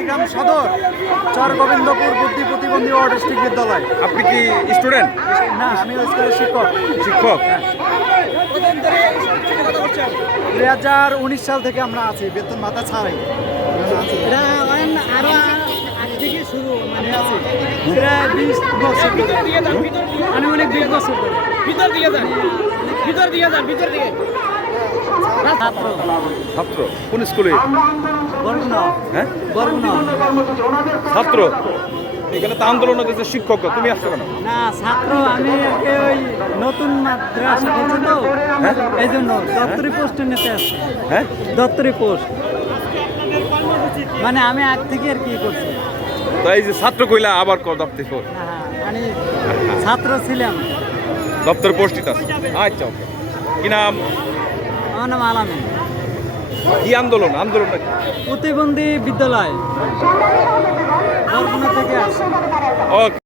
কুড়িগ্রাম সদর চর গোবিন্দপুর বুদ্ধি প্রতিবন্ধী ডিস্ট্রিক্ট বিদ্যালয়। আপনি কি স্টুডেন্ট? না, আমি ওই স্কুলের শিক্ষক। শিক্ষক? 2019 সাল থেকে আমরা আছি বেতন ভাতা ছাড়াই। আরো আগে থেকে শুরু মানে আছে প্রায় 20 বছর মানে অনেক 20 বছর ভিতর দিকে যান ভিতর দিকে ছাত্র ছাত্র কোন স্কুলে? বরগুনা। হ্যাঁ, বরগুনা। ছাত্র। এখানে তো আন্দোলন হচ্ছে, শিক্ষক তুমি আসছো কেন? না, ছাত্র আমি ওই নতুন মাদ্রাসা করছে তো হ্যাঁ? এই জন্য দপ্তরি পোস্টে নিতে আসছি। হ্যাঁ, দপ্তরি পোস্ট মানে আমি আগ থেকে আর কি করছি। তো এই যে ছাত্র কইলা আবার দপ্তর মানে ছাত্র ছিলাম। দপ্তর পোস্টিত আছে। আচ্ছা, ওকে। কি নাম? আমার নাম আলামিন। কি আন্দোলন? আন্দোলনটা কি? প্রতিবন্ধী বিদ্যালয় বরগুনা থেকে আসছে। ওকে।